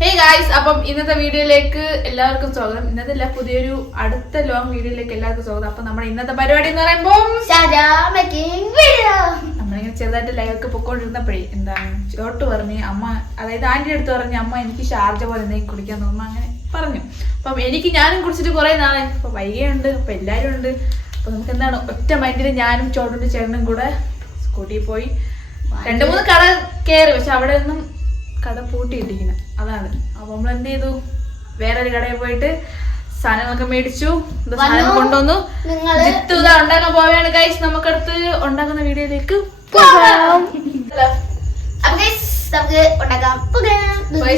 Hey guys, അപ്പം ഇന്നത്തെ വീഡിയോയിലേക്ക് എല്ലാവർക്കും സ്വാഗതം. ഇന്നത്തെ പുതിയൊരു അടുത്ത ലോങ് വീഡിയോയിലേക്ക് എല്ലാവർക്കും സ്വാഗതം. അപ്പൊ നമ്മുടെ ഇന്നത്തെ പരിപാടി എന്ന് പറയുമ്പോൾ നമ്മളിങ്ങനെ ചെറുതായിട്ട് ലൈവൊക്കെ പൊക്കോണ്ടിരുന്നപ്പോഴേ എന്താണ് ചോട്ട് പറഞ്ഞ് അമ്മ, അതായത് ആന്റിയുടെ അടുത്ത് പറഞ്ഞ് അമ്മ എനിക്ക് ഷാർജ പോലെ എന്തെങ്കിലും കുടിക്കാൻ തോന്നുന്നു അങ്ങനെ പറഞ്ഞു. അപ്പം ഞാനും കുടിച്ചിട്ട് കുറെ നാളെ ഇപ്പൊ വൈകിയുണ്ട്, അപ്പൊ എല്ലാരും ഉണ്ട്. അപ്പൊ നമുക്ക് എന്താണ് ഒറ്റ മൈൻഡിൽ ഞാനും ചോട്ടിന്റെ ചേട്ടനും കൂടെ സ്കൂട്ടിയിൽ പോയി 2-3 കട കയറി. പക്ഷെ അവിടെ ഒന്നും കട പൂട്ടിയിട്ടിരിക്കുന്നത് അതാണ്. അപ്പൊ നമ്മൾ എന്ത് ചെയ്തു, വേറൊരു കടയിൽ പോയിട്ട് സാധനങ്ങളൊക്കെ മേടിച്ചു, സാധനം കൊണ്ടുവന്നു. ജിത്തു ഇതാ ഉണ്ടാക്കാൻ പോവുകയാണ് ഗൈസ്. നമുക്കടുത്ത് ഉണ്ടാക്കുന്ന വീഡിയോയിലേക്ക്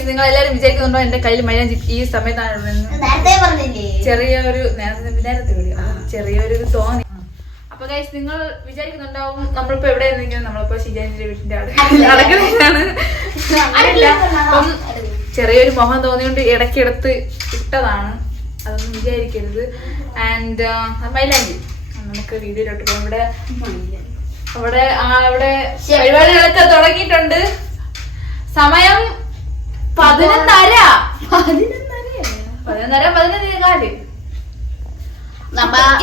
നിങ്ങൾ എല്ലാരും വിചാരിക്കുന്നുണ്ടോ എന്റെ കയ്യിൽ മൈലാഞ്ചി ഈ സമയത്താണ് ചെറിയൊരു തോന്നി. അപ്പൊ ഗൈസ് നിങ്ങൾ വിചാരിക്കുന്നുണ്ടാവും നമ്മളിപ്പോ എവിടെ നിന്നെങ്കിലും നമ്മളിപ്പോ ഷിജാനിന്റെ വീട്ടിന്റെ അടുക്കളയിലാണ്. അപ്പം ചെറിയൊരു മുഖം തോന്നിയോണ്ട് ഇടയ്ക്കെടുത്ത് ഇട്ടതാണ്, അതൊന്നും വിചാരിക്കരുത്. ആൻഡ് മൈലാഞ്ചി നമുക്ക് വീഡിയോയിലോട്ട് പോകും. അവിടെ പരിപാടികളൊക്കെ തുടങ്ങിയിട്ടുണ്ട്. സമയം 11:15.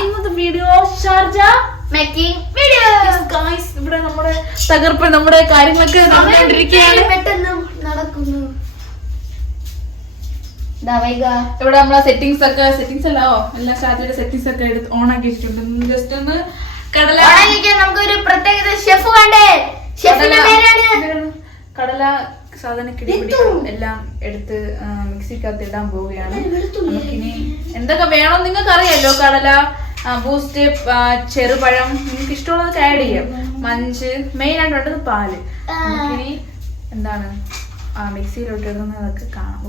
ഇന്നത്തെ വീഡിയോ ഷാർജ മേക്കിംഗ് വീഡിയോ. ഇവിടെ നമ്മുടെ തകർപ്പ് നമ്മുടെ കാര്യങ്ങളൊക്കെ പെട്ടെന്ന് നടക്കുന്നു. ഇവിടെ നമ്മളെ സെറ്റിംഗ്സ് അല്ലാവോ എല്ലാ ഷാർജയുടെ സെറ്റിംഗ്സ് ഒക്കെ എടുത്ത് ഓൺ ആക്കി വെച്ചിട്ടുണ്ട്. ജസ്റ്റ് ഒന്ന് കടല നമുക്കൊരു പ്രത്യേകത ഷെഫ് വേണ്ടേ? കടല സാധന കിടിപിടികളും എല്ലാം എടുത്ത് മിക്സിക്കകത്ത് ഇടാൻ പോവുകയാണ്. നമുക്കിനി എന്തൊക്കെ വേണം നിങ്ങൾക്ക് അറിയാലോ. കടല, ബൂസ്റ്റ്, ചെറുപഴം, നിങ്ങൾക്ക് ഇഷ്ടമുള്ളതൊക്കെ ആഡ് ചെയ്യാം. മഞ്ച്, മെയിൻ ആയിട്ട് വേണ്ടത് പാല്. നമുക്കിനി എന്താണ് മിക്സിയിലോട്ട് ഇടുന്നതൊക്കെ കാണാം.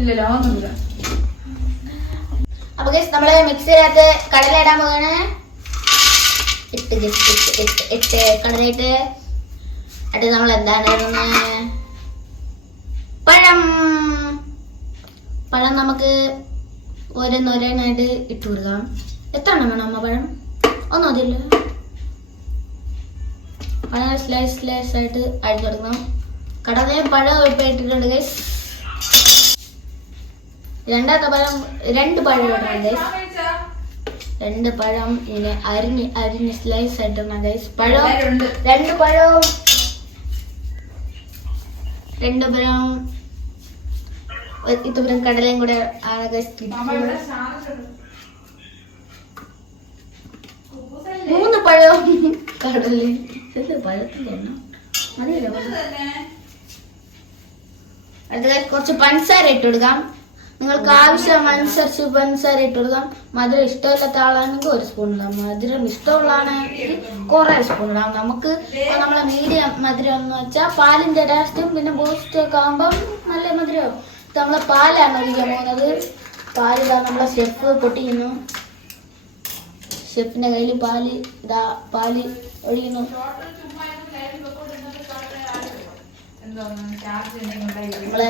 ഇല്ലല്ലോ ഒന്നുമില്ല. അപ്പൊ നമ്മള് മിക്സിയിനകത്ത് കടല ഇടാൻ പോവാണ്. ഇട്ട് കടലയിട്ട് അത് നമ്മൾ എന്താണ് പഴം നമുക്ക് ഓരോന്നോരോന്നായിട്ട് ഇട്ട് കൊടുക്കാം. എത്ര എണ്ണം വേണം അമ്മ? പഴം ഒന്നും അതില്ല. പഴം സ്ലൈസ് ആയിട്ട് അടിച്ചു കൊടുക്കണം. കടലയും പഴം ഇപ്പം ഇട്ടിട്ടുണ്ട് ഗൈസ്. രണ്ടാമത്തെ പഴം 2 പഴം ഇടണം ഗൈസ്. 2 പഴം ഇങ്ങനെ അരിഞ്ഞ് സ്ലൈസ് ആയിട്ടാണ് ഗൈസ്. പഴം 2 പഴവും 2 പഴം ഇതുപരം കടലയും കൂടെ ആണ് ഗൈസ്. 3 പഴവും കടലയും പഴത്തിന്റെ എണ്ണം മതിയല്ലോ. അടുത്ത കുറച്ച് പഞ്ചസാര ഇട്ട് കൊടുക്കാം. നിങ്ങൾക്ക് ആവശ്യമനുസരിച്ച് പഞ്ചസാര ഇട്ട് കൊടുക്കാം. മധുരം ഇഷ്ടമില്ലാത്ത ആളാണെങ്കിൽ 1 സ്പൂൺ ഇടാം. മധുരം ഇഷ്ടമുള്ളതാണെങ്കിൽ കുറെ സ്പൂൺ ഇടാം. നമുക്ക് നമ്മളെ മീഡിയം മധുരം എന്ന് വെച്ചാൽ പാലിന്റെ ടേസ്റ്റും പിന്നെ ബൂസ്റ്റ് ഒക്കെ ആകുമ്പം നല്ല മധുരമാവും. നമ്മളെ പാലാണ് ഒഴിക്കാൻ പോകുന്നത്. പാലിതാ നമ്മളെ ഷെഫ് പൊട്ടിക്കുന്നു. ഷെഫിന്റെ കയ്യിൽ പാല് ഒഴിക്കുന്നു. നമ്മളെ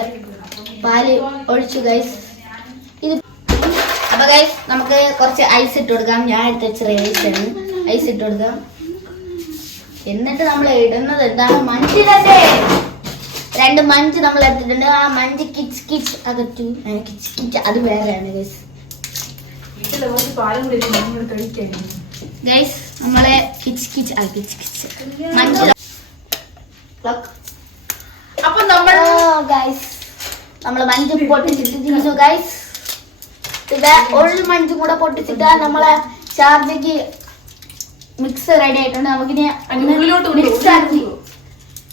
പാല് ഒഴിച്ചു ഗൈസ്. അപ്പൊ ഗൈസ് നമുക്ക് കുറച്ച് ഐസ് ഇട്ട് കൊടുക്കാം. ഞാൻ എടുത്ത ചെറിയ ഐസാണ്. ഐസ് ഇട്ട് കൊടുക്കാം. എന്നിട്ട് നമ്മൾ ഇടുന്നത് എന്താണ്? മഞ്ചിലല്ലേ 2 മഞ്ച് നമ്മൾ എടുത്തിട്ടുണ്ട്. ആ മഞ്ച് കിച്ച് അകറ്റു. കിച്ച് അത് വേറെയാണ് ഗൈസ്. ഗൈസ് നമ്മളെ കിച്ച് മഞ്ച്. അപ്പൊ നമ്മള് മഞ്ച് പൊട്ടിച്ചിട്ടിരിക്കുന്നു ഗൈസ്. ഇത് ഒരു മഞ്ചും കൂടെ പൊട്ടിച്ചിട്ട് നമ്മളെ ഷാർജയ്ക്ക് മിക്സ് റെഡി ആയിട്ടുണ്ട്. നമുക്കിനി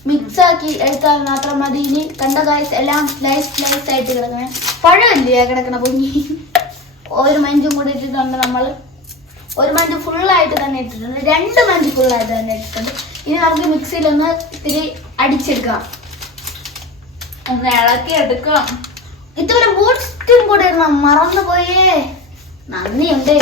മിക്സ് ആക്കി എടുത്താൽ മാത്രം മതി. ഇനി കണ്ട ഗൈസ് എല്ലാം സ്ലൈസ് ആയിട്ട് കിടക്കണേ. പഴമില്ലേ കിടക്കണ പൊങ്ങി. 1 മഞ്ചും കൂടെ ഇട്ടിട്ടുണ്ട്. നമ്മൾ 1 മഞ്ച് ഫുള്ളായിട്ട് തന്നെ ഇട്ടിട്ടുണ്ട്. 2 മഞ്ച് ഫുള്ളായിട്ട് തന്നെ ഇട്ടിട്ടുണ്ട്. ഇനി നമുക്ക് മിക്സിയിലൊന്ന് ഇത്തിരി അടിച്ചെടുക്കാം. ഒന്ന് ഇളക്കി എടുക്കാം. ഇതുപോലെ ബൂസ്റ്റും കൂടെ മറന്നു പോയേ. നന്ദിയുണ്ട്.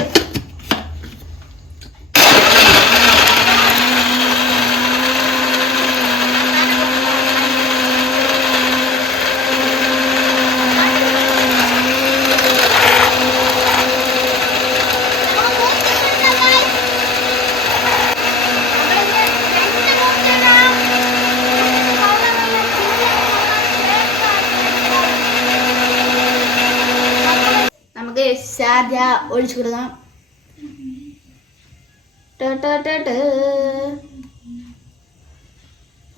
ഷാർജ ഒഴിച്ചു കൊടുക്കാം.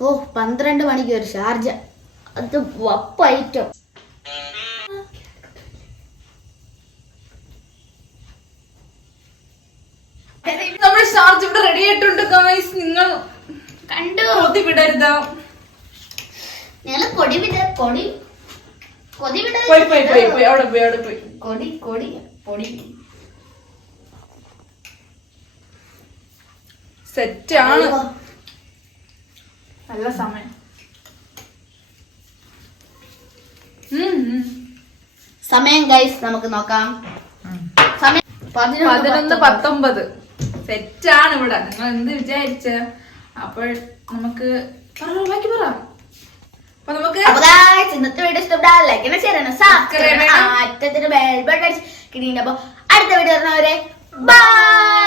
ഓ 12 മണിക്ക് ഒരു ഷാർജ, അത് വപ്പ ഐറ്റം. നമ്മുടെ ഷാർജ ഇവിടെ റെഡി ആയിട്ടുണ്ട് ഗായ്സ്. നിങ്ങൾ കണ്ടു കൊതി വിടരുത്. ഞങ്ങള് കൊടി വിട കൊടി കൊതി വിട പോയി പോയി പോയി പോയി അവിടെ പോയി അവിടെ പോയി. കൊടി കൊടി പൊടി സെറ്റ് ആണ്. നല്ല സമയം. സമയം ഗൈസ് നമുക്ക് നോക്കാം. സമയം 11:19. സെറ്റാണ് ഇവിടെ. നിങ്ങൾ എന്ത് വിചാരിച്ച? അപ്പോൾ നമുക്ക് ബാക്കി പറ. അപ്പൊ നമുക്ക് ഇന്നത്തെ വീഡിയോ ഇഷ്ടപ്പെട്ടാൽ ലൈക്ക് ചെയ്യണം, ഷെയർ ചെയ്യണം, സബ്സ്ക്രൈബ് ചെയ്യണം, അറ്റത്തിന് ബെൽ ബട്ടൺ അടിച്ച് കിട്ടിയിട്ട്. അപ്പൊ അടുത്ത വീഡിയോ വരുന്നവരെ ബൈ.